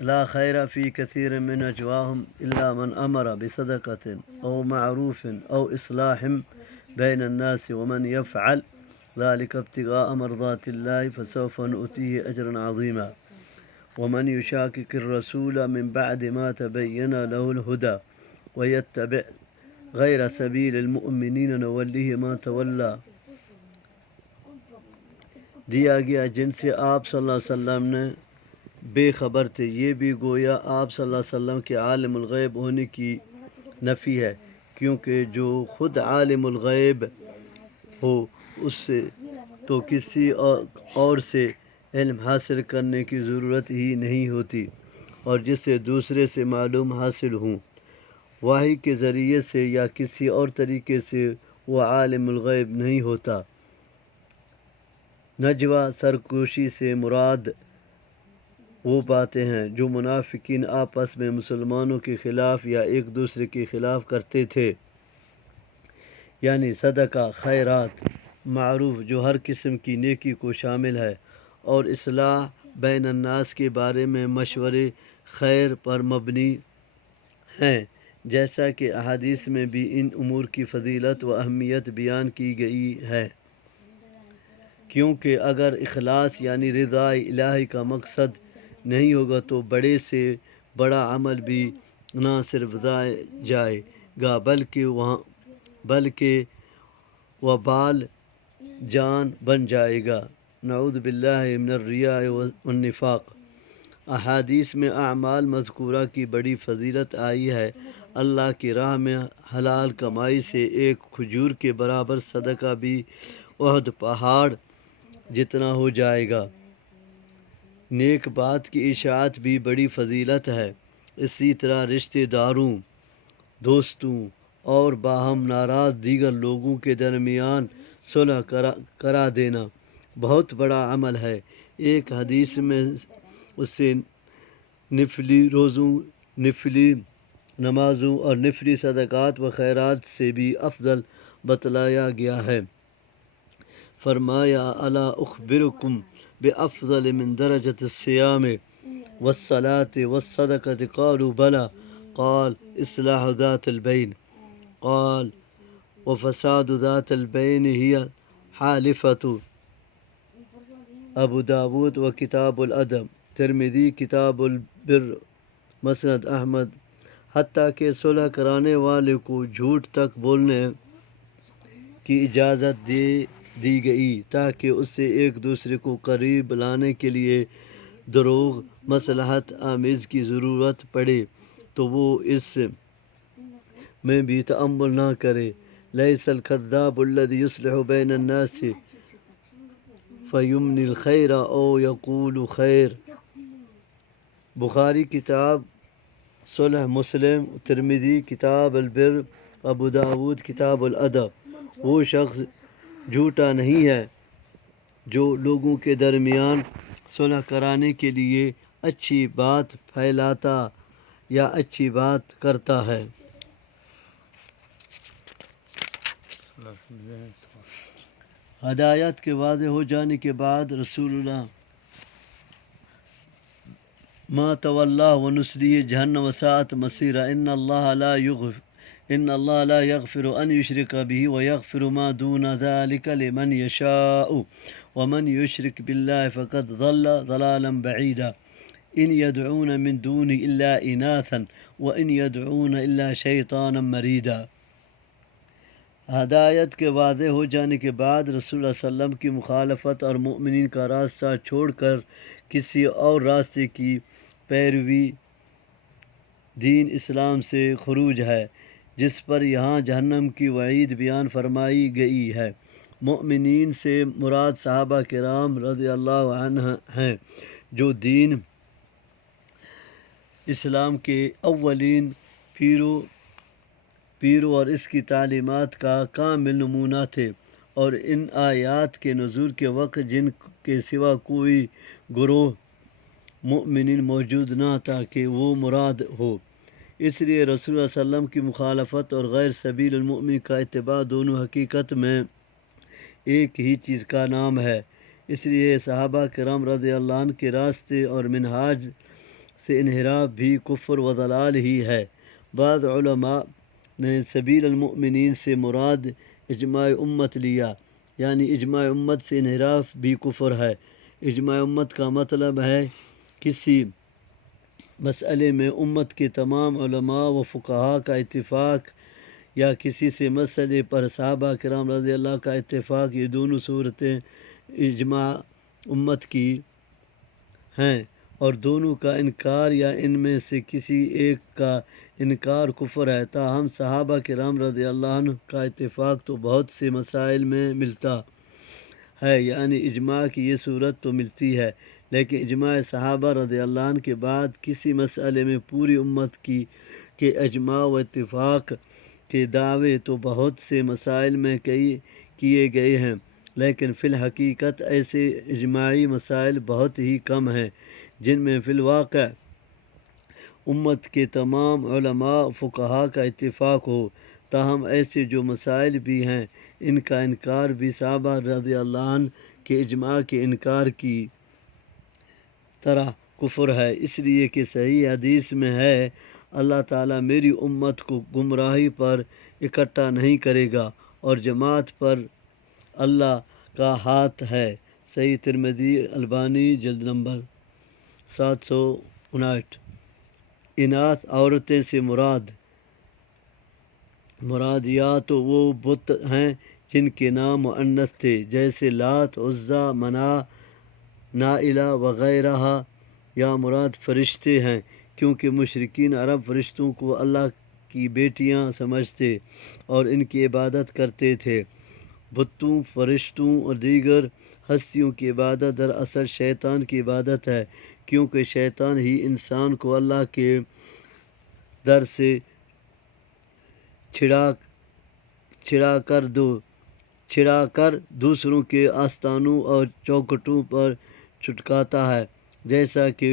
لا خير في كثير من أجواهم إلا من أمر بصدقة أو معروف أو إصلاح بين الناس ومن يفعل ذلك ابتغاء مرضات الله فسوف نؤتيه أجرا عظيما ومن يشاكك الرسول من بعد ما تبين له الهدى ويتبع غير سبيل المؤمنين نوله ما تولى دیا گیا جن سے آپ صلی اللہ علیہ وسلم نے بے خبر تھے، یہ بھی گویا آپ صلی اللہ علیہ وسلم کے عالم الغیب ہونے کی نفی ہے، کیونکہ جو خود عالم الغیب ہو اس سے تو کسی اور سے علم حاصل کرنے کی ضرورت ہی نہیں ہوتی، اور جسے دوسرے سے معلوم حاصل ہوں وحی کے ذریعے سے یا کسی اور طریقے سے وہ عالم الغیب نہیں ہوتا۔ نجوہ سرگوشی سے مراد وہ باتیں ہیں جو منافقین آپس میں مسلمانوں کے خلاف یا ایک دوسرے کے خلاف کرتے تھے، یعنی صدقہ، خیرات، معروف جو ہر قسم کی نیکی کو شامل ہے، اور اصلاح بین الناس کے بارے میں مشورے خیر پر مبنی ہیں، جیسا کہ احادیث میں بھی ان امور کی فضیلت و اہمیت بیان کی گئی ہے، کیونکہ اگر اخلاص یعنی رضا الہی کا مقصد نہیں ہوگا تو بڑے سے بڑا عمل بھی نہ صرف ضائع جائے گا بلکہ وبال جان بن جائے گا۔ نعوذ باللہ من الریاء والنفاق۔ احادیث میں اعمال مذکورہ کی بڑی فضیلت آئی ہے۔ اللہ کی راہ میں حلال کمائی سے ایک کھجور کے برابر صدقہ بھی احد پہاڑ جتنا ہو جائے گا۔ نیک بات کی اشاعت بھی بڑی فضیلت ہے۔ اسی طرح رشتہ داروں، دوستوں اور باہم ناراض دیگر لوگوں کے درمیان صلح کرا دینا بہت بڑا عمل ہے۔ ایک حدیث میں اسے نفلی روزوں، نفلی نمازوں اور نفلی صدقات و خیرات سے بھی افضل بتلایا گیا ہے۔ فرمایا الا اخبرکم بافضل من درجۃ الصیام والصلاۃ والصدقۃ قالوا بلی قال اصلاح ذات البین قال وفساد ذات البین ہی حالفۃ۔ ابو داود و کتاب الادب، ترمذی کتاب البر، مسند احمد۔ حتیٰ کہ صلح کرانے والے کو جھوٹ تک بولنے کی اجازت دے دی گئی تاکہ اس سے ایک دوسرے کو قریب لانے کے لیے دروغ مصلحت آمیز کی ضرورت پڑے تو وہ اس میں بھی تأمل نہ کرے۔ لیس الکذاب الذی یصلح بین الناس فیمنی الخیر او یقول خیر۔ بخاری کتاب صلح، مسلم، ترمذی کتاب البر، ابو داود کتاب الادب۔ وہ شخص جھوٹا نہیں ہے جو لوگوں کے درمیان صلح کرانے کے لیے اچھی بات پھیلاتا یا اچھی بات کرتا ہے۔ ہدایت کے واضح ہو جانے کے بعد رسول اللہ ما تولا ونصلیہ جہنم وساءت مصیرا۔ ان اللہ لا یغفر ان یشرک به ویغفر ما دون ذلك لمن یشاء ومن یشرک باللہ فقد ضل ضلالا بعیدا۔ ان یدعون من دونه الا اناثا وان یدعون الا شیطانا مریدا۔ ہدایت کے واضح ہو جانے کے بعد رسول اللہ صلی اللہ علیہ وسلم کی مخالفت اور مؤمنین کا راستہ چھوڑ کر کسی اور راستے کی پیروی دین اسلام سے خروج ہے، جس پر یہاں جہنم کی وعید بیان فرمائی گئی ہے۔ مؤمنین سے مراد صحابہ کرام رضی اللہ عنہ ہیں، جو دین اسلام کے اولین پیرو اور اس کی تعلیمات کا کامل نمونہ تھے، اور ان آیات کے نزول کے وقت جن کے سوا کوئی گروہ مؤمنین موجود نہ تھا کہ وہ مراد ہو۔ اس لیے رسول اللہ صلی اللہ علیہ وسلم کی مخالفت اور غیر سبیل المؤمن کا اتباع دونوں حقیقت میں ایک ہی چیز کا نام ہے، اس لیے صحابہ کرام رضی اللہ عنہ کے راستے اور منہاج سے انحراف بھی کفر و ضلال ہی ہے۔ بعض علماء نے سبیل المؤمنین سے مراد اجماع امت لیا، یعنی اجماع امت سے انحراف بھی کفر ہے۔ اجماع امت کا مطلب ہے کسی مسئلے میں امت کے تمام علماء و فقہاء کا اتفاق، یا کسی سے مسئلے پر صحابہ کرام رضی اللہ کا اتفاق۔ یہ دونوں صورتیں اجماع امت کی ہیں، اور دونوں کا انکار یا ان میں سے کسی ایک کا انکار کفر ہے۔ تاہم صحابہ کرام رضی اللہ عنہ کا اتفاق تو بہت سے مسائل میں ملتا ہے، یعنی اجماع کی یہ صورت تو ملتی ہے، لیکن اجماع صحابہ رضی اللہ عنہ کے بعد کسی مسئلے میں پوری امت کے اجماع و اتفاق کے دعوے تو بہت سے مسائل میں کیے گئے ہیں، لیکن فی الحقیقت ایسے اجماعی مسائل بہت ہی کم ہیں جن میں فی الواقع امت کے تمام علماء فقہاء کا اتفاق ہو۔ تاہم ایسے جو مسائل بھی ہیں ان کا انکار بھی صحابہ رضی اللہ عنہ کے اجماع کے انکار کی طرح کفر ہے، اس لیے کہ صحیح حدیث میں ہے اللہ تعالیٰ میری امت کو گمراہی پر اکٹھا نہیں کرے گا اور جماعت پر اللہ کا ہاتھ ہے۔ صحیح ترمذی البانی جلد نمبر 759۔ اناث عورتیں سے مراد یا تو وہ بت ہیں جن کے نام مؤنث تھے، جیسے لات، عزیٰ، مناع، نائلہ وغیرہ، یا مراد فرشتے ہیں، کیونکہ مشرکین عرب فرشتوں کو اللہ کی بیٹیاں سمجھتے اور ان کی عبادت کرتے تھے۔ بتوں، فرشتوں اور دیگر ہستیوں کی عبادت دراصل شیطان کی عبادت ہے، کیونکہ شیطان ہی انسان کو اللہ کے در سے چھڑا کر دوسروں کے آستانوں اور چوکھٹوں پر چٹکاتا ہے، جیسا کہ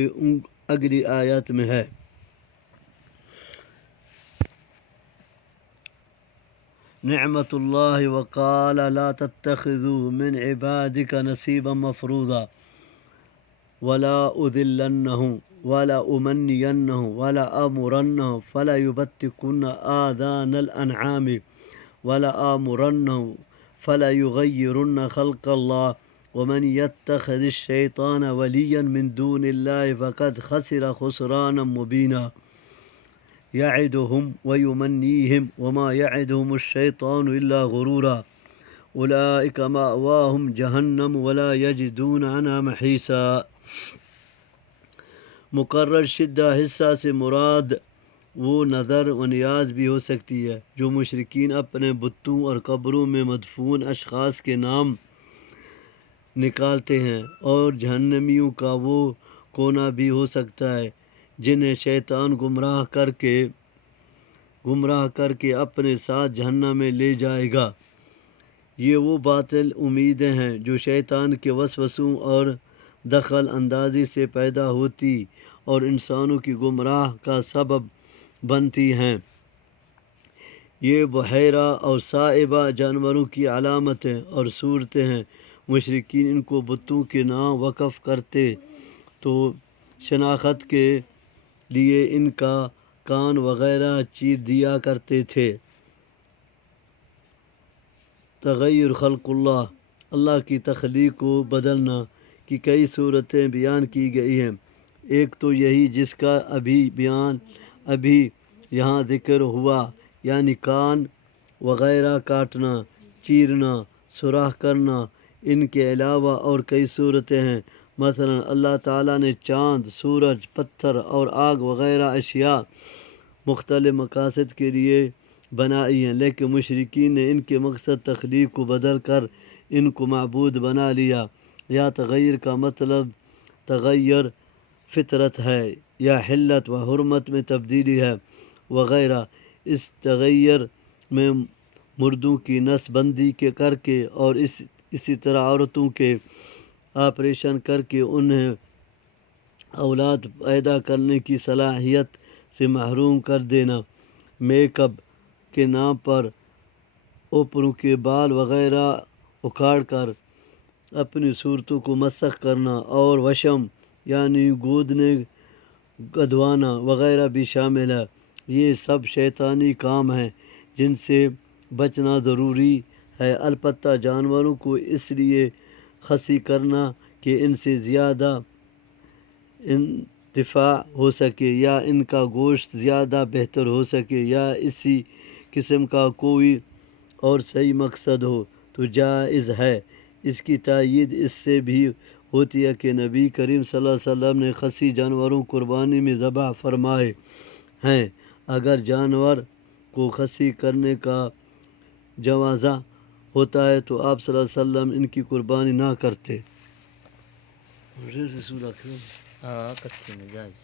اگلی آیت میں ہے۔ نعمت اللہ وقال لا تتخذوا من عبادك نصیبا مفروضا ولا أذلنهم ولا أمنينهم ولا آمرنهم فلا يبتكن آذان الأنعام ولا آمرنهم فلا يغيرن خلق الله ومن يتخذ الشيطان وليا من دون الله فقد خسر خسرانا مبينا يعدهم ويمنيهم وما يعدهم الشيطان إلا غرورا أولئك مأواهم جهنم ولا يجدون عنها محيصا۔ مقرر شدہ حصہ سے مراد وہ نظر و نیاز بھی ہو سکتی ہے جو مشرکین اپنے بتوں اور قبروں میں مدفون اشخاص کے نام نکالتے ہیں، اور جہنمیوں کا وہ کونا بھی ہو سکتا ہے جنہیں شیطان گمراہ کر کے اپنے ساتھ جہنم میں لے جائے گا۔ یہ وہ باطل امیدیں ہیں جو شیطان کے وسوسوں اور دخل اندازی سے پیدا ہوتی اور انسانوں کی گمراہ کا سبب بنتی ہیں۔ یہ بحیرہ اور سائبہ جانوروں کی علامتیں اور صورتیں ہیں۔ مشرکین ان کو بتوں کے نام وقف کرتے تو شناخت کے لیے ان کا کان وغیرہ چیر دیا کرتے تھے۔ تغیر خلق اللہ کی تخلیق کو بدلنا کی کئی صورتیں بیان کی گئی ہیں۔ ایک تو یہی جس کا ابھی یہاں ذکر ہوا، یعنی کان وغیرہ کاٹنا، چیرنا، سوراخ کرنا۔ ان کے علاوہ اور کئی صورتیں ہیں، مثلا اللہ تعالیٰ نے چاند، سورج، پتھر اور آگ وغیرہ اشیاء مختلف مقاصد کے لیے بنائی ہیں، لیکن مشرکین نے ان کے مقصد تخلیق کو بدل کر ان کو معبود بنا لیا۔ یا تغیر کا مطلب تغیر فطرت ہے یا حلت و حرمت میں تبدیلی ہے وغیرہ۔ اس تغیر میں مردوں کی نس بندی کر کے اور اسی طرح عورتوں کے آپریشن کر کے انہیں اولاد پیدا کرنے کی صلاحیت سے محروم کر دینا، میک اپ کے نام پر اوپروں کے بال وغیرہ اکھاڑ کر اپنی صورتوں کو مسخ کرنا اور وشم یعنی گودنے گدوانا وغیرہ بھی شامل ہے۔ یہ سب شیطانی کام ہیں جن سے بچنا ضروری ہے۔ البتہ جانوروں کو اس لیے خصی کرنا کہ ان سے زیادہ انتفاع ہو سکے یا ان کا گوشت زیادہ بہتر ہو سکے یا اسی قسم کا کوئی اور صحیح مقصد ہو تو جائز ہے۔ اس کی تائید اس سے بھی ہوتی ہے کہ نبی کریم صلی اللہ علیہ وسلم نے خصی جانوروں قربانی میں ذبح فرمائے ہیں۔ اگر جانور کو خصی کرنے کا جوازہ ہوتا ہے تو آپ صلی اللہ علیہ وسلم ان کی قربانی نہ کرتے۔ قصی میں جائز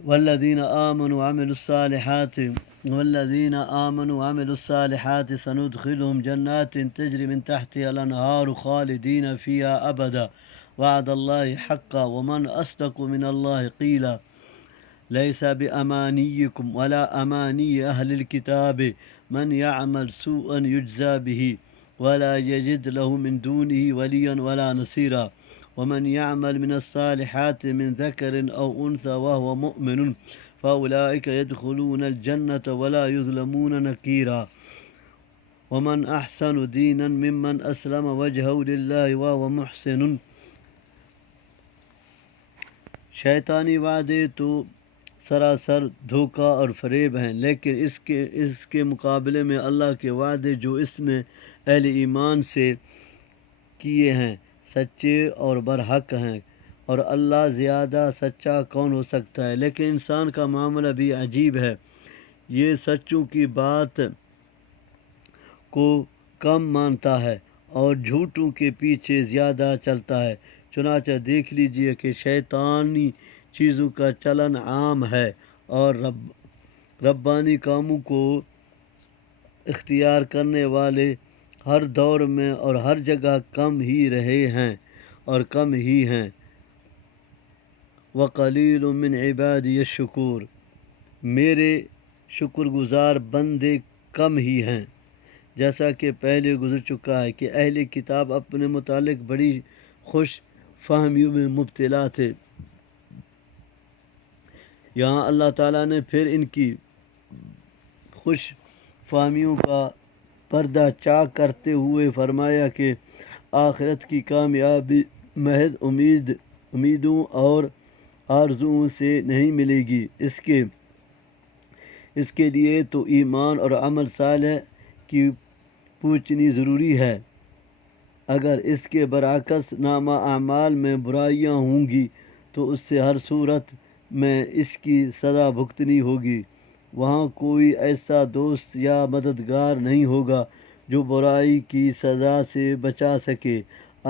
والذین آمنوا وعملوا الصالحات سندخلهم جنات تجری من تحتها الانہار خالدین فیہا ابدا وعد اللہ حقا ومن اصدق من اللہ قیلا لیس بأمانیکم ولا امانی اہل الكتاب من يعمل سوءا يجزى به ولا يجد له من دونه وليا ولا نصيرا ومن يعمل من الصالحات من ذكر أو أنثى وهو مؤمن فأولئك يدخلون الجنة ولا يظلمون نكيرا ومن أحسن دينا ممن أسلم وجهه لله وهو محسن۔ شیطانی وعدے تو سراسر دھوکہ اور فریب ہیں، لیکن اس کے مقابلے میں اللہ کے وعدے جو اس نے اہل ایمان سے کیے ہیں سچے اور برحق ہیں، اور اللہ زیادہ سچا کون ہو سکتا ہے۔ لیکن انسان کا معاملہ بھی عجیب ہے، یہ سچوں کی بات کو کم مانتا ہے اور جھوٹوں کے پیچھے زیادہ چلتا ہے۔ چنانچہ دیکھ لیجئے کہ شیطانی چیزوں کا چلن عام ہے اور ربانی کاموں کو اختیار کرنے والے ہر دور میں اور ہر جگہ کم ہی رہے ہیں اور کم ہی ہیں۔ وَقَلِيلٌ مِّنْ عِبَادِيَ الشُّكُورُ، میرے شکر گزار بندے کم ہی ہیں۔ جیسا کہ پہلے گزر چکا ہے کہ اہل کتاب اپنے متعلق بڑی خوش فہمیوں میں مبتلا تھے۔ یہاں اللہ تعالیٰ نے پھر ان کی خوش فہمیوں کا پردہ چاک کرتے ہوئے فرمایا کہ آخرت کی کامیابی محض امیدوں اور آرزوؤں سے نہیں ملے گی، اس کے لیے تو ایمان اور عمل صالح کی پوچھنی ضروری ہے۔ اگر اس کے برعکس نامہ اعمال میں برائیاں ہوں گی تو اس سے ہر صورت میں اس کی سزا بھگتنی ہوگی۔ وہاں کوئی ایسا دوست یا مددگار نہیں ہوگا جو برائی کی سزا سے بچا سکے۔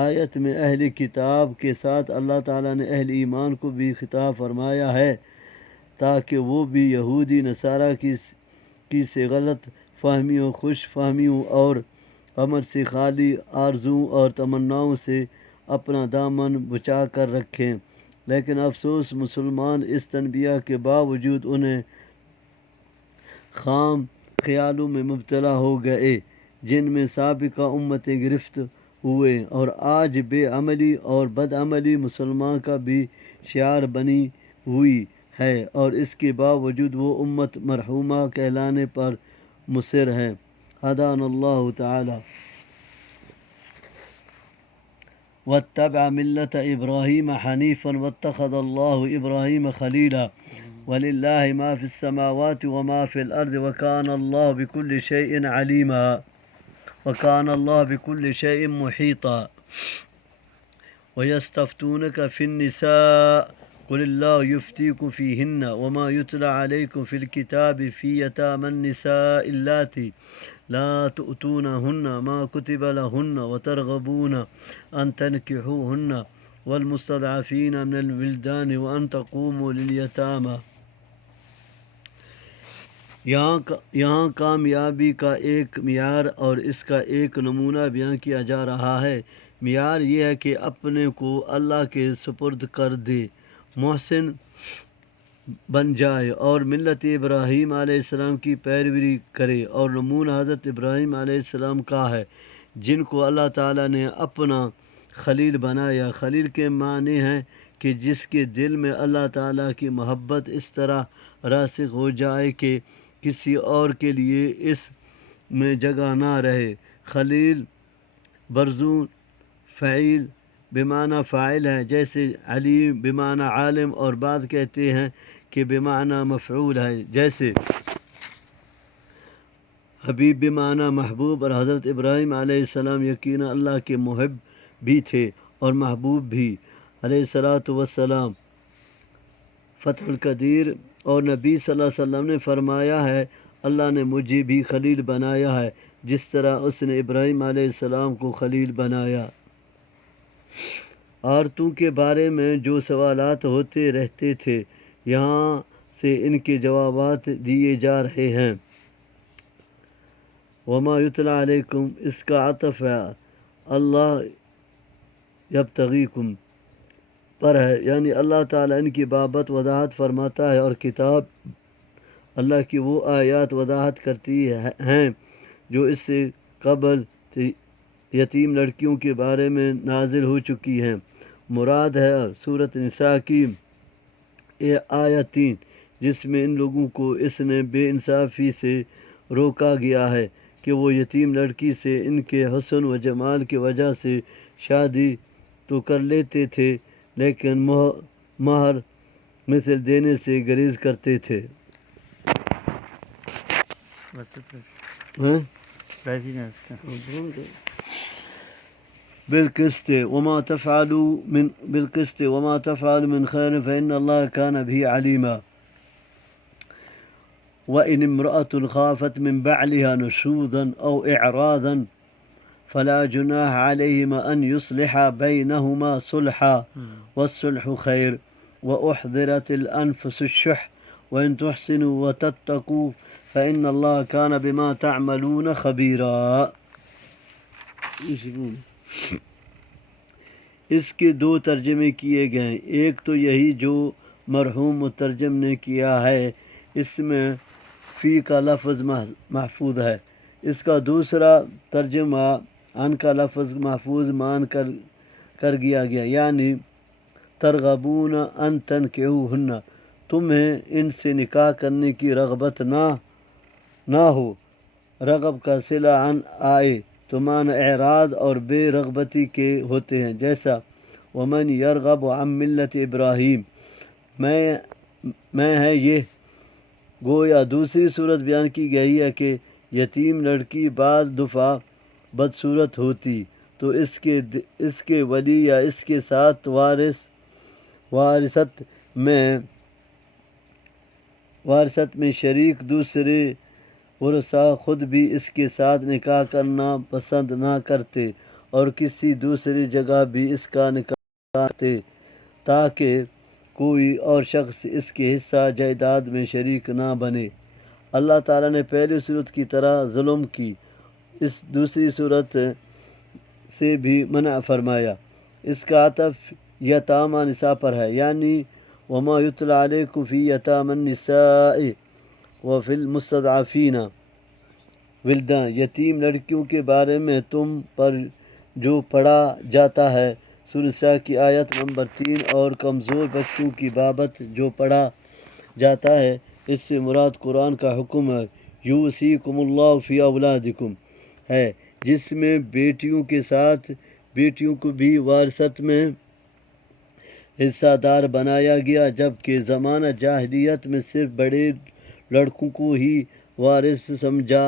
آیت میں اہل کتاب کے ساتھ اللہ تعالیٰ نے اہل ایمان کو بھی خطاب فرمایا ہے تاکہ وہ بھی یہودی نصارہ کی سے غلط فہمیوں، خوش فہمیوں اور عمل سے خالی آرزوؤں اور تمناؤں سے اپنا دامن بچا کر رکھیں۔ لیکن افسوس مسلمان اس تنبیہ کے باوجود انہیں خام خیالوں میں مبتلا ہو گئے جن میں سابقہ امتیں گرفت ہوئے، اور آج بے عملی اور بد عملی مسلمان کا بھی شعار بنی ہوئی ہے، اور اس کے باوجود وہ امت مرحومہ کہلانے پر مصر ہے۔ ہدانا اللہ تعالی واتبع ملة إبراهيم حنيفا واتخذ الله إبراهيم خليلا ولله ما في السماوات وما في الأرض وكان الله بكل شيء عليما وكان الله بكل شيء محيطا ويستفتونك في النساء قل الله يفتيكم فيهن وما يتلى عليكم في الكتاب في يتامى النساء اللاتي لا تؤتونهن ما كتب لهن وترغبون أن تنكحوهن والمستضعفين من الولدان وأن تقوموا لليتامى۔ یہاں کامیابی کا ایک معیار اور اس کا ایک نمونہ بیان کیا جا رہا ہے۔ معیار یہ ہے کہ اپنے کو اللہ کے سپرد کر دے، محسن بن جائے اور ملت ابراہیم علیہ السلام کی پیروی کرے، اور نمونہ حضرت ابراہیم علیہ السلام کا ہے جن کو اللہ تعالیٰ نے اپنا خلیل بنایا۔ خلیل کے معنی ہیں کہ جس کے دل میں اللہ تعالیٰ کی محبت اس طرح راسخ ہو جائے کہ کسی اور کے لیے اس میں جگہ نہ رہے۔ خلیل برزون فعیل بمعنی فاعل ہے، جیسے علیم بمعنی عالم، اور بعض کہتے ہیں کہ بمعنی مفعول ہے، جیسے حبیب بمعنی محبوب۔ اور حضرت ابراہیم علیہ السلام یقیناً اللہ کے محب بھی تھے اور محبوب بھی علیہ السلام۔ فتح القدیر اور نبی صلی اللہ علیہ وسلم نے فرمایا ہے، اللہ نے مجھے بھی خلیل بنایا ہے جس طرح اس نے ابراہیم علیہ السلام کو خلیل بنایا۔ عورتوں کے بارے میں جو سوالات ہوتے رہتے تھے، یہاں سے ان کے جوابات دیے جا رہے ہیں۔ وما یتلا علیکم، اس کا عطف ہے اللہ یبتغیکم پر ہے، یعنی اللہ تعالیٰ ان کی بابت وضاحت فرماتا ہے، اور کتاب اللہ کی وہ آیات وضاحت کرتی ہیں جو اس سے قبل یتیم لڑکیوں کے بارے میں نازل ہو چکی ہیں۔ مراد ہے سورۃ نساء کی آیت 3، جس میں ان لوگوں کو اس نے بے انصافی سے روکا گیا ہے کہ وہ یتیم لڑکی سے ان کے حسن و جمال کی وجہ سے شادی تو کر لیتے تھے، لیکن مہر مثل دینے سے گریز کرتے تھے۔ بالقسط وما تفعلوا من خير فإن الله كان به عليما۔ وإن امرأة خافت من بعلها نشوزا أو إعراضا فلا جناح عليهما أن يصلحا بينهما صلحا والصلح خير وأحضرت الأنفس الشح وإن تحسنوا وتتقوا فإن الله كان بما تعملون خبيرا۔ اس کے دو ترجمے کیے گئے ہیں، ایک تو یہی جو مرحوم مترجم نے کیا ہے، اس میں فی کا لفظ محفوظ ہے۔ اس کا دوسرا ترجمہ ان کا لفظ محفوظ مان کر گیا گیا، یعنی ترغبون ان تنکحوہن، تمہیں ان سے نکاح کرنے کی رغبت نہ ہو۔ رغب کا صلہ عن آئے تو معنی اعراض اور بے رغبتی کے ہوتے ہیں، جیسا ومن یرغب عن ملت ابراہیم، میں ہے یہ۔ گویا دوسری صورت بیان کی گئی ہے کہ یتیم لڑکی بعض دفعہ بدصورت ہوتی تو اس کے ولی یا اس کے ساتھ وارثت میں شریک دوسرے ورثاء خود بھی اس کے ساتھ نکاح کرنا پسند نہ کرتے اور کسی دوسری جگہ بھی اس کا نکاح کرتے تاکہ کوئی اور شخص اس کے حصہ جائیداد میں شریک نہ بنے۔ اللہ تعالیٰ نے پہلی صورت کی طرح ظلم کی اس دوسری صورت سے بھی منع فرمایا۔ اس کا عطف یتامى نساء پر ہے، یعنی وما یتلی علیکم فی یتامى النساء وفی المستضعفین ولدان، یتیم لڑکیوں کے بارے میں تم پر جو پڑھا جاتا ہے، سورہ نساء کی آیت نمبر 3، اور کمزور بچوں کی بابت جو پڑھا جاتا ہے، اس سے مراد قرآن کا حکم ہے یوصیکم اللہ فی اولادکم ہے، جس میں بیٹیوں کے ساتھ بیٹیوں کو بھی وارثت میں حصہ دار بنایا گیا، جبکہ زمانہ جاہلیت میں صرف بڑے لڑکوں کو ہی وارث سمجھا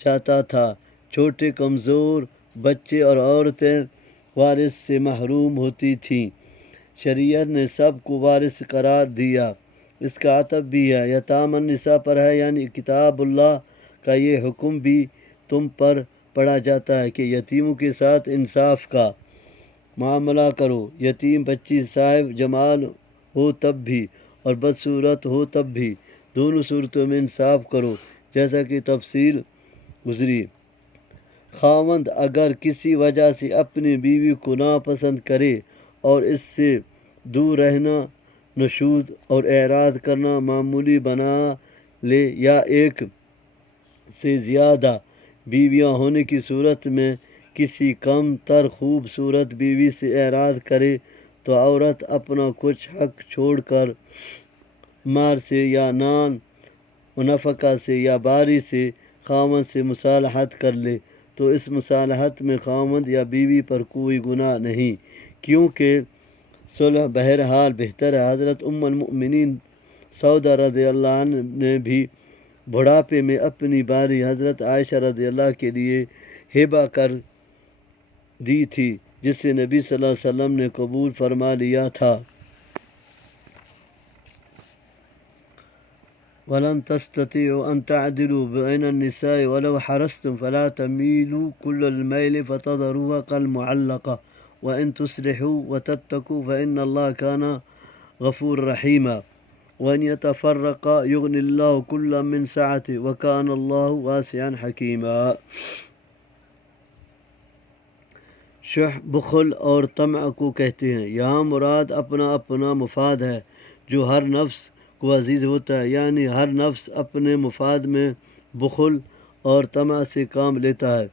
جاتا تھا، چھوٹے کمزور بچے اور عورتیں وارث سے محروم ہوتی تھیں۔ شریعت نے سب کو وارث قرار دیا۔ اس کا عطف بھی ہے یتامى النساء پر ہے، یعنی کتاب اللہ کا یہ حکم بھی تم پر پڑھا جاتا ہے کہ یتیموں کے ساتھ انصاف کا معاملہ کرو۔ یتیم بچی صاحب جمال ہو تب بھی اور بدصورت ہو تب بھی، دونوں صورتوں میں انصاف کرو، جیسا کہ تفصیل گزری۔ خاوند اگر کسی وجہ سے اپنی بیوی کو ناپسند کرے اور اس سے دور رہنا نشوز اور اعراض کرنا معمولی بنا لے یا ایک سے زیادہ بیویاں ہونے کی صورت میں کسی کم تر خوبصورت بیوی سے اعراض کرے تو عورت اپنا کچھ حق چھوڑ کر مار سے یا نان و نفقہ سے یا باری سے خاوند سے مصالحت کر لے تو اس مصالحت میں خاوند یا بیوی پر کوئی گناہ نہیں، کیونکہ صلح بہرحال بہتر ہے۔ حضرت ام المؤمنین سعودہ رضی اللہ عنہ نے بھی بڑھاپے میں اپنی باری حضرت عائشہ رضی اللہ کے لیے ہبہ کر دی تھی، جسے نبی صلی اللہ علیہ وسلم نے قبول فرما لیا تھا۔ وَلَن تَسْتَطِيعُوا أَن تَعْدِلُوا بَيْنَ النِّسَاءِ وَلَوْ حَرَصْتُمْ فَلَا تَمِيلُوا كُلَّ الْمَيْلِ فَتَذَرُوهَا كَالْمُعَلَّقَةِ وَإِن تُصْلِحُوا وَتَتَّقُوا فَإِنَّ اللَّهَ كَانَ غَفُورًا رَحِيمًا وَإِن يَتَفَرَّقَا يُغْنِ اللَّهُ كُلًّا مِّن سَعَتِهِ وَكَانَ اللَّهُ وَاسِعًا حَكِيمًا۔ شح بخل اور طمع کو کہتے ہیں۔ یہاں مراد اپنا اپنا مفاد ہے جو ہر نفس کو عزیز ہوتا ہے، یعنی ہر نفس اپنے مفاد میں بخل اور طمع سے کام لیتا ہے۔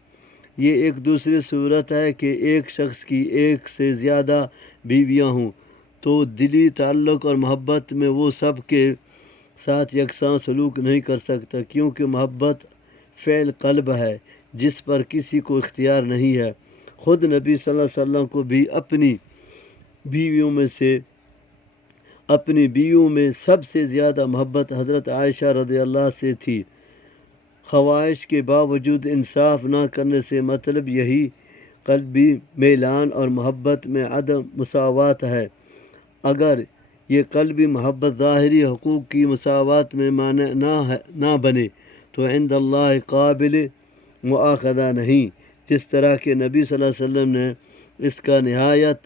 یہ ایک دوسری صورت ہے کہ ایک شخص کی ایک سے زیادہ بیویاں ہوں تو دلی تعلق اور محبت میں وہ سب کے ساتھ یکساں سلوک نہیں کر سکتا، کیونکہ محبت فعل قلب ہے جس پر کسی کو اختیار نہیں ہے۔ خود نبی صلی اللہ علیہ وسلم کو بھی اپنی بیویوں میں سب سے زیادہ محبت حضرت عائشہ رضی اللہ سے تھی۔ خواہش کے باوجود انصاف نہ کرنے سے مطلب یہی قلبی میلان اور محبت میں عدم مساوات ہے۔ اگر یہ قلبی محبت ظاہری حقوق کی مساوات میں مانع نہ بنے تو عند اللہ قابل مؤاخذہ نہیں، جس طرح کہ نبی صلی اللہ علیہ وسلم نے اس کا نہایت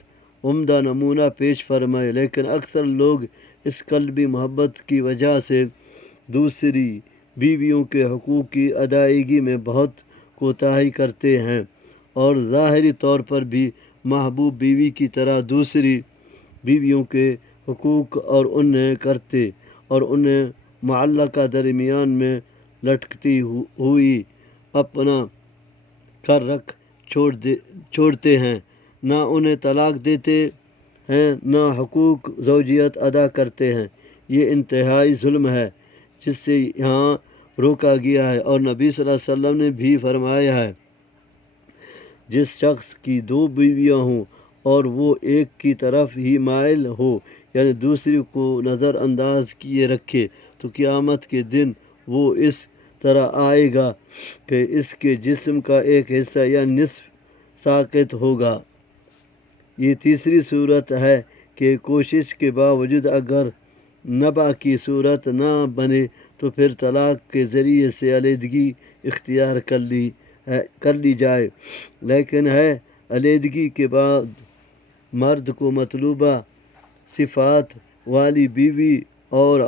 عمدہ نمونہ پیش فرمائے، لیکن اکثر لوگ اس قلبی محبت کی وجہ سے دوسری بیویوں کے حقوق کی ادائیگی میں بہت کوتاہی کرتے ہیں اور ظاہری طور پر بھی محبوب بیوی کی طرح دوسری بیویوں کے حقوق اور انہیں معلقہ درمیان میں لٹکتی ہوئی اپنا کر رکھ چھوڑتے ہیں، نہ انہیں طلاق دیتے ہیں نہ حقوق زوجیت ادا کرتے ہیں۔ یہ انتہائی ظلم ہے جس سے یہاں روکا گیا ہے، اور نبی صلی اللہ علیہ وسلم نے بھی فرمایا ہے جس شخص کی 2 بیویاں ہوں اور وہ ایک کی طرف ہی مائل ہو، یعنی دوسری کو نظر انداز کیے رکھے، تو قیامت کے دن وہ اس طرح آئے گا کہ اس کے جسم کا ایک حصہ یا نصف ساقط ہوگا۔ یہ تیسری صورت ہے کہ کوشش کے باوجود اگر نبع کی صورت نہ بنے تو پھر طلاق کے ذریعے سے علیحدگی اختیار کر لی جائے، لیکن علیحدگی کے بعد مرد کو مطلوبہ صفات والی بیوی اور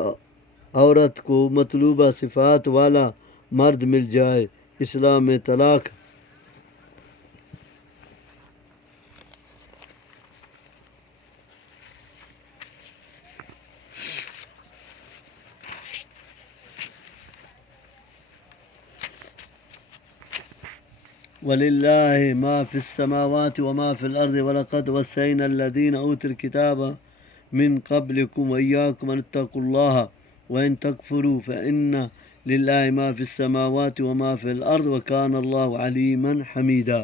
عورت کو مطلوبہ صفات والا مرد مل جائے۔ اسلام میں طلاق وَلِلَّهِ مَا فِي السَّمَاوَاتِ وَمَا فِي الْأَرْضِ وَلَقَدْ وَصَّيْنَا الَّذِينَ أُوتُوا الْكِتَابَ مِنْ قَبْلِكُمْ وَإِيَّاكُمْ أَنِ اتَّقُوا اللَّهَ وَإِنْ تَكْفُرُوا فَإِنَّ لِلَّهِ مَا فِي السَّمَاوَاتِ وَمَا فِي الْأَرْضِ وَكَانَ اللَّهُ عَلِيمًا حَمِيدًا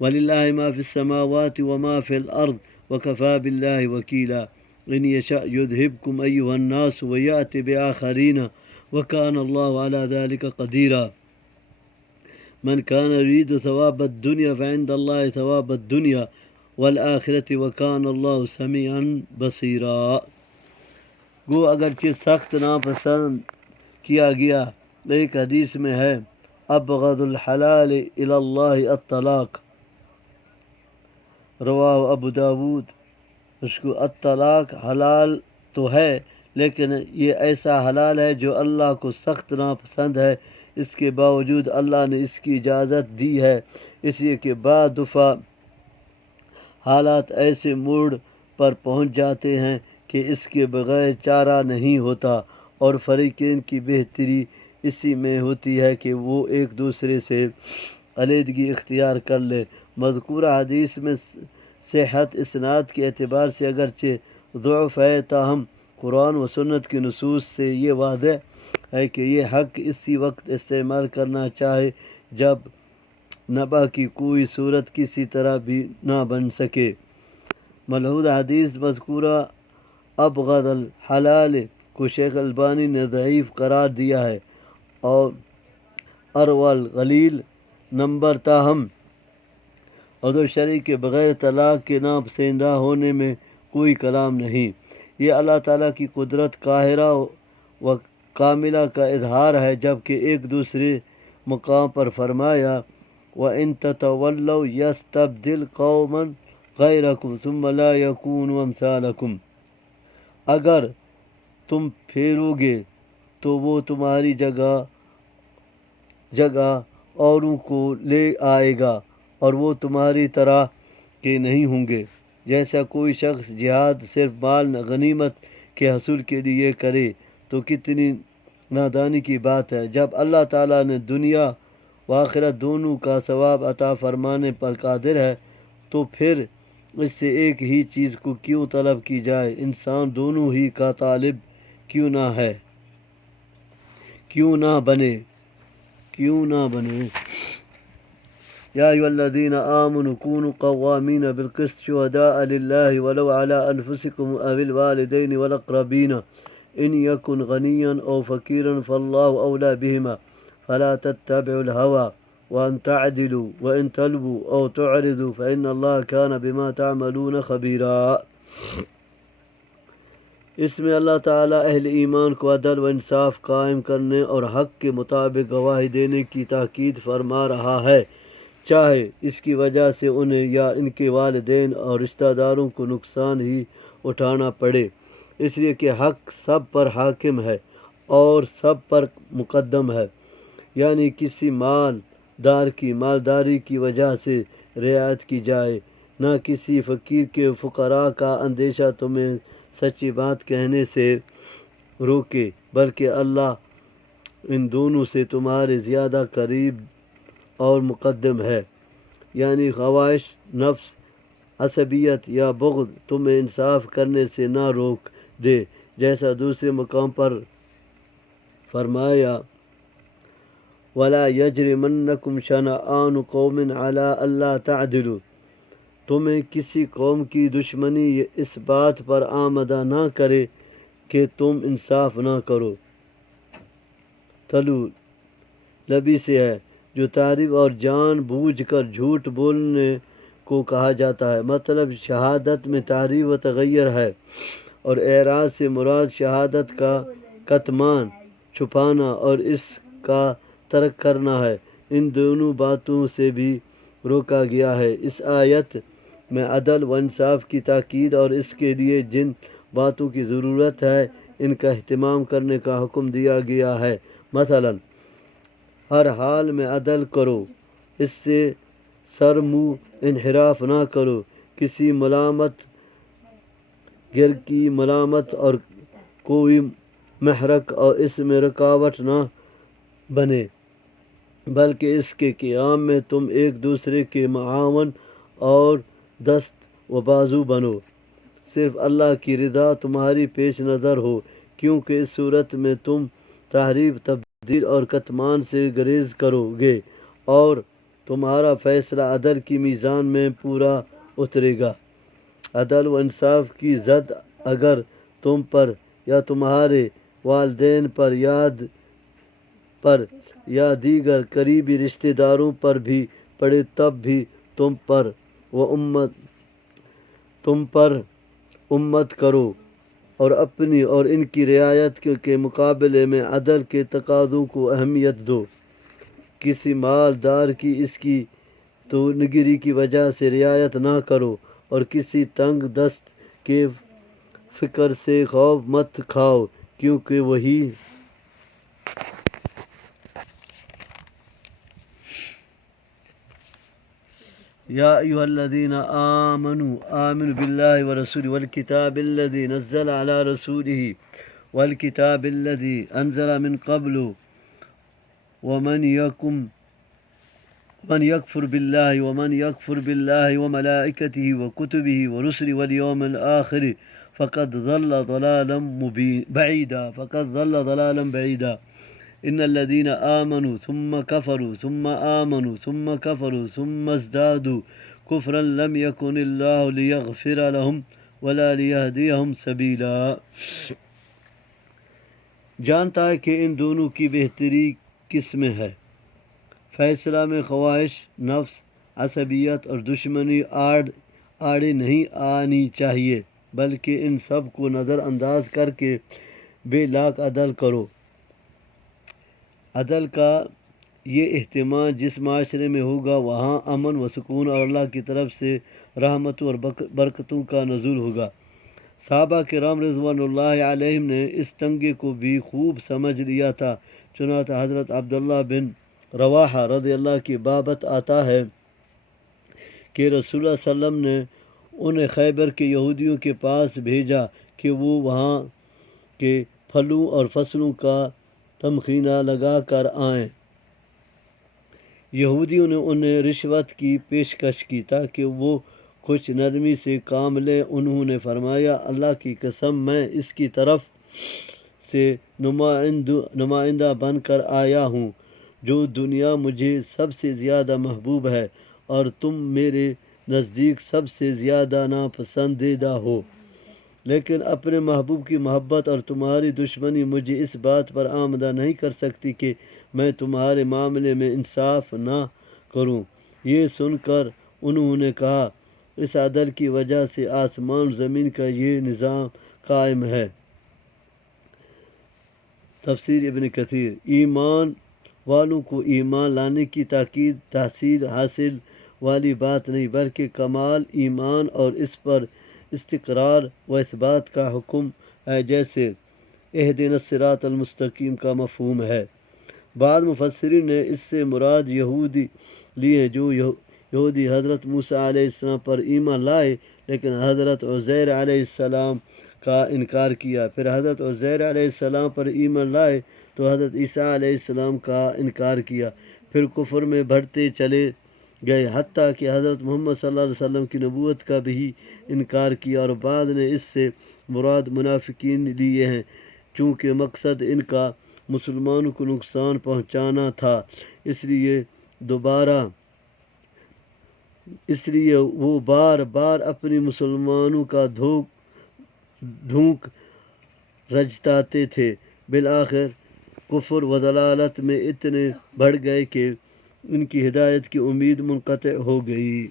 وَلِلَّهِ مَا فِي السَّمَاوَاتِ وَمَا فِي الْأَرْضِ وَكَفَى بِاللَّهِ وَكِيلًا إِنْ يَشَأْ يُذْهِبْكُمْ أَيُّهَا النَّاسُ وَيَأْتِ بِآخَرِينَ وَكَانَ اللَّهُ عَلَى ذَلِكَ قَدِيرًا من كان يريد ثواب الدنيا فعند الله ثواب الدنيا والآخرة وكان الله سميعا بصيرا۔ گو اگرچہ سخت ناپسند کیا گیا، ایک حدیث میں ہے ابغض الحلال الی اللہ الطلاق، رواہ ابو داود۔ اس کو الطلاق حلال تو ہے لیکن یہ ایسا حلال ہے جو اللہ کو سخت ناپسند ہے، اس کے باوجود اللہ نے اس کی اجازت دی ہے، اس لیے کہ بعض دفعہ حالات ایسے موڑ پر پہنچ جاتے ہیں کہ اس کے بغیر چارہ نہیں ہوتا، اور فریقین کی بہتری اسی میں ہوتی ہے کہ وہ ایک دوسرے سے علیحدگی اختیار کر لے۔ مذکورہ حدیث میں صحت اسناد کے اعتبار سے اگرچہ ضعف ہے، تاہم قرآن و سنت کی نصوص سے یہ واضح ہے کہ یہ حق اسی وقت استعمال کرنا چاہے جب نبع کی کوئی صورت کسی طرح بھی نہ بن سکے۔ ملحوظ حدیث مذکورہ ابغض الحلال کو شیخ البانی نے ضعیف قرار دیا ہے، اور اروا الغلیل نمبر تاہم عذر شرعی کے بغیر طلاق کے ناپسندیدہ ہونے میں کوئی کلام نہیں۔ یہ اللہ تعالیٰ کی قدرت قاہرہ و کاملہ کا اظہار ہے، جبکہ ایک دوسرے مقام پر فرمایا وَإِن تَتَوَلَّوْا يَسْتَبْدِلْ قَوْمًا غَيْرَكُمْ ثُمَّ لَا يَكُونُوا أَمْثَالَكُمْ۔ اگر تم پھیرو گے تو وہ تمہاری جگہ اوروں کو لے آئے گا، اور وہ تمہاری طرح کے نہیں ہوں گے۔ جیسا کوئی شخص جہاد صرف مال غنیمت کے حصول کے لیے کرے تو کتنی نادانی کی بات ہے۔ جب اللہ تعالیٰ نے دنیا و آخرت دونوں کا ثواب عطا فرمانے پر قادر ہے تو پھر اس سے ایک ہی چیز کو کیوں طلب کی جائے؟ انسان دونوں ہی کا طالب کیوں نہ بنے؟ یا ایھا الذین آمنوا کونوا قوامین بالقسط شہداء للہ ولو علی انفسکم او الوالدین والاقربین ان یکن غنیا او فقیرا فاللہ اولی بہما فلا تتبعوا الہوی وان تعدلوا وان تلووا او تعرضوا فإن اللہ کان بما تعملون خبیرا۔ اس میں اللہ تعالیٰ اہل ایمان کو عدل و انصاف قائم کرنے اور حق کے مطابق گواہی دینے کی تاکید فرما رہا ہے، چاہے اس کی وجہ سے انہیں یا ان کے والدین اور رشتہ داروں کو نقصان ہی اٹھانا پڑے، اس لیے کہ حق سب پر حاکم ہے اور سب پر مقدم ہے۔ یعنی کسی مالدار کی مالداری کی وجہ سے رعایت کی جائے، نہ کسی فقیر کے فقراء کا اندیشہ تمہیں سچی بات کہنے سے روکے، بلکہ اللہ ان دونوں سے تمہارے زیادہ قریب اور مقدم ہے۔ یعنی خواہش نفس، عصبیت یا بغض تمہیں انصاف کرنے سے نہ روک دے، جیسا دوسرے مقام پر فرمایا وَلَا يَجْرِمَنَّكُمْ شَنَآنُ قَوْمٍ عَلَىٰ أَلَّا تَعْدِلُوا۔ تمہیں کسی قوم کی دشمنی اس بات پر آمادہ نہ کرے کہ تم انصاف نہ کرو۔ تلو لبی سے ہے، جو تعریف اور جان بوجھ کر جھوٹ بولنے کو کہا جاتا ہے۔ مطلب شہادت میں تعریف و تغیر ہے، اور اعراض سے مراد شہادت کا کتمان، چھپانا اور اس کا ترک کرنا ہے۔ ان دونوں باتوں سے بھی روکا گیا ہے۔ اس آیت میں عدل و انصاف کی تاکید اور اس کے لیے جن باتوں کی ضرورت ہے ان کا اہتمام کرنے کا حکم دیا گیا ہے۔ مثلا ہر حال میں عدل کرو، اس سے سر منہ انحراف نہ کرو، کسی ملامت گر کی ملامت اور کوئی محرک اور اس میں رکاوٹ نہ بنے، بلکہ اس کے قیام میں تم ایک دوسرے کے معاون اور دست و بازو بنو۔ صرف اللہ کی رضا تمہاری پیش نظر ہو، کیونکہ اس صورت میں تم تحریف، تبدیل اور کتمان سے گریز کرو گے اور تمہارا فیصلہ عدل کی میزان میں پورا اترے گا۔ عدل و انصاف کی زد اگر تم پر یا تمہارے والدین پر یا دیگر قریبی رشتہ داروں پر بھی پڑے تب بھی تم پر امت کرو اور اپنی اور ان کی رعایت کے مقابلے میں عدل کے تقاضوں کو اہمیت دو۔ کسی مالدار کی اس کی تو نگری کی وجہ سے رعایت نہ کرو، اور کسی تنگ دست کے فقر سے خوف مت کھاؤ، کیونکہ وہی یا ایھا الذین آمنوا آمنوا باللہ ورسولہ والکتاب الذی نزل علی رسولہ والکتاب الذی انزل من قبل ومن يكفر بالله وملائكته وكتبه ورسله واليوم الآخر فقد ضل ضلالا بعيدا إن الذين آمنوا ثم كفروا ثم آمنوا ثم كفروا ثم ازدادوا كفرا لم يكن الله ليغفر لهم ولا ليهديهم سبيلا۔ جانتا ہے کہ ان دونوں کی بہتری کس میں ہے۔ فیصلہ میں خواہش، نفس، عصبیت اور دشمنی آڑے نہیں آنی چاہیے، بلکہ ان سب کو نظر انداز کر کے بے لاک عدل کرو۔ عدل کا یہ اہتمام جس معاشرے میں ہوگا وہاں امن و سکون اور اللہ کی طرف سے رحمتوں اور برکتوں کا نزول ہوگا۔ صحابہ کرام رضوان اللہ علیہم نے اس تنگے کو بھی خوب سمجھ لیا تھا، چنانچہ حضرت عبداللہ بن رواحہ رضی اللہ کی بابت آتا ہے کہ رسول اللہ صلی اللہ علیہ وسلم نے انہیں خیبر کے یہودیوں کے پاس بھیجا کہ وہ وہاں کے پھلوں اور فصلوں کا تمخینہ لگا کر آئیں۔ یہودیوں نے انہیں رشوت کی پیشکش کی تاکہ وہ کچھ نرمی سے کام لیں۔ انہوں نے فرمایا، اللہ کی قسم میں اس کی طرف سے نمائندہ بن کر آیا ہوں جو دنیا مجھے سب سے زیادہ محبوب ہے اور تم میرے نزدیک سب سے زیادہ ناپسندیدہ ہو، لیکن اپنے محبوب کی محبت اور تمہاری دشمنی مجھے اس بات پر آمادہ نہیں کر سکتی کہ میں تمہارے معاملے میں انصاف نہ کروں۔ یہ سن کر انہوں نے کہا، اس عدل کی وجہ سے آسمان و زمین کا یہ نظام قائم ہے۔ تفسیر ابن کثیر۔ ایمان والوں کو ایمان لانے کی تاکید تحصیل حاصل والی بات نہیں، بلکہ کمال ایمان اور اس پر استقرار و اثبات کا حکم ہے، جیسے اہدنا الصراط المستقیم کا مفہوم ہے۔ بعض مفسرین نے اس سے مراد یہودی لیے جو یہودی حضرت موسیٰ علیہ السلام پر ایمان لائے لیکن حضرت عزیر علیہ السلام کا انکار کیا، پھر حضرت عزیر علیہ السلام پر ایمان لائے تو حضرت عیسیٰ علیہ السلام کا انکار کیا، پھر کفر میں بڑھتے چلے گئے حتیٰ کہ حضرت محمد صلی اللہ علیہ وسلم کی نبوت کا بھی انکار کیا، اور بعد نے اس سے مراد منافقین لیے ہیں، چونکہ مقصد ان کا مسلمانوں کو نقصان پہنچانا تھا، اس لیے وہ بار بار اپنی مسلمانوں کا ڈھونک رجتاتے تھے، بالآخر کفر و ضلالت میں اتنے بڑھ گئے کہ ان کی ہدایت کی امید منقطع ہو گئی۔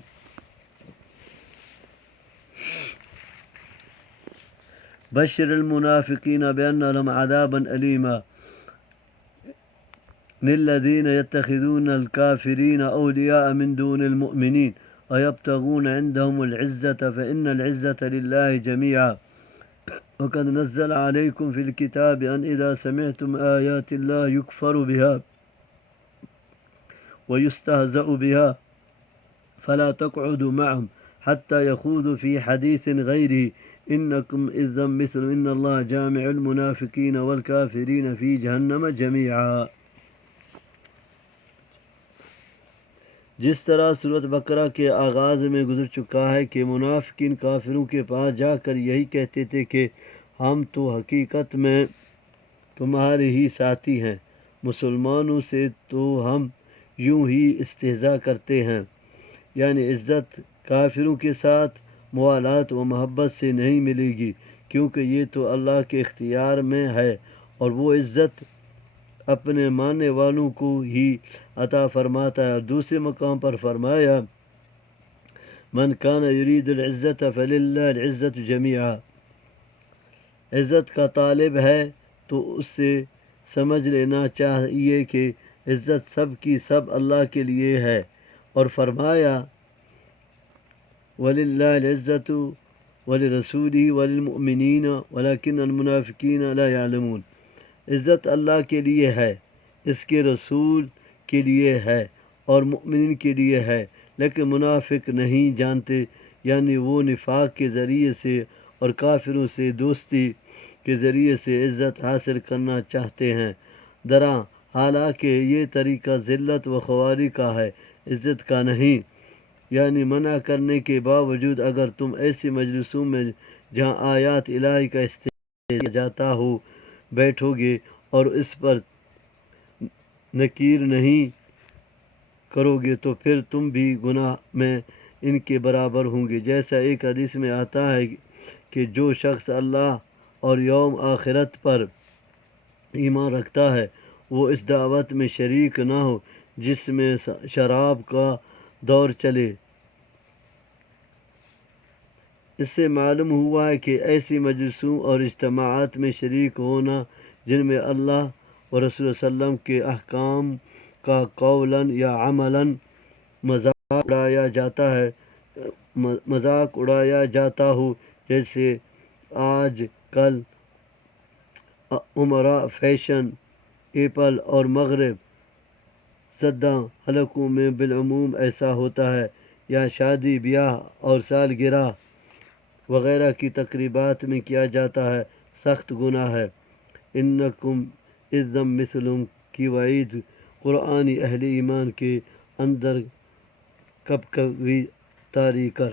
بشر المنافقین بأن لهم عذابا أليما الذين يتخذون الكافرين أولياء من دون المؤمنين ويبتغون عندهم العزة فإن العزة لله جميعا وقد نزل عليكم في الكتاب أن إذا سمعتم آيات الله يكفر بها ويستهزأ بها فلا تقعدوا معهم حتى يخوضوا في حديث غيره إنكم إذا مثل إن الله جامع المنافقين والكافرين في جهنم جميعا۔ جس طرح سورۃ بقرہ کے آغاز میں گزر چکا ہے کہ منافقین کافروں کے پاس جا کر یہی کہتے تھے کہ ہم تو حقیقت میں تمہارے ہی ساتھی ہیں، مسلمانوں سے تو ہم یوں ہی استہزاء کرتے ہیں، یعنی عزت کافروں کے ساتھ موالات و محبت سے نہیں ملے گی، کیونکہ یہ تو اللہ کے اختیار میں ہے اور وہ عزت اپنے ماننے والوں کو ہی عطا فرماتا ہے۔ اور دوسرے مقام پر فرمایا، من کان یرید العزت فللہ العزت جمیعا، عزت کا طالب ہے تو اس سے سمجھ لینا چاہیے کہ عزت سب کی سب اللہ کے لیے ہے، اور فرمایا وَلِلَّهِ الْعِزَّةُ وَلِرَسُولِهِ وَلِلْمُؤْمِنِينَ وَلَكِنَّ الْمُنَافِقِينَ لَا يَعْلَمُونَ، عزت اللہ کے لیے ہے، اس کے رسول کے لیے ہے اور مؤمنین کے لیے ہے، لیکن منافق نہیں جانتے، یعنی وہ نفاق کے ذریعے سے اور کافروں سے دوستی کے ذریعے سے عزت حاصل کرنا چاہتے ہیں۔ درا حالانکہ یہ طریقہ ذلت و خواری کا ہے، عزت کا نہیں۔ یعنی منع کرنے کے باوجود اگر تم ایسی مجلسوں میں جہاں آیات الہی کا استعمال کیا جاتا ہو بیٹھو گے اور اس پر نکیر نہیں کرو گے تو پھر تم بھی گناہ میں ان کے برابر ہوں گے۔ جیسا ایک حدیث میں آتا ہے کہ جو شخص اللہ اور یوم آخرت پر ایمان رکھتا ہے وہ اس دعوت میں شریک نہ ہو جس میں شراب کا دور چلے۔ اس سے معلوم ہوا ہے کہ ایسی مجلسوں اور اجتماعات میں شریک ہونا جن میں اللہ و رسول صلی اللہ علیہ وسلم کے احکام کا قولاً یا عملاً مذاق اڑایا جاتا ہو، جیسے آج کل عمرہ، فیشن، ایپل اور مغرب زدہ حلقوں میں بالعموم ایسا ہوتا ہے، یا شادی بیاہ اور سالگرہ وغیرہ کی تقریبات میں کیا جاتا ہے، سخت گناہ ہے۔ انکم اذم مثلہم کی وعید قرآنی اہل ایمان کے اندر کب کبھی طاری کر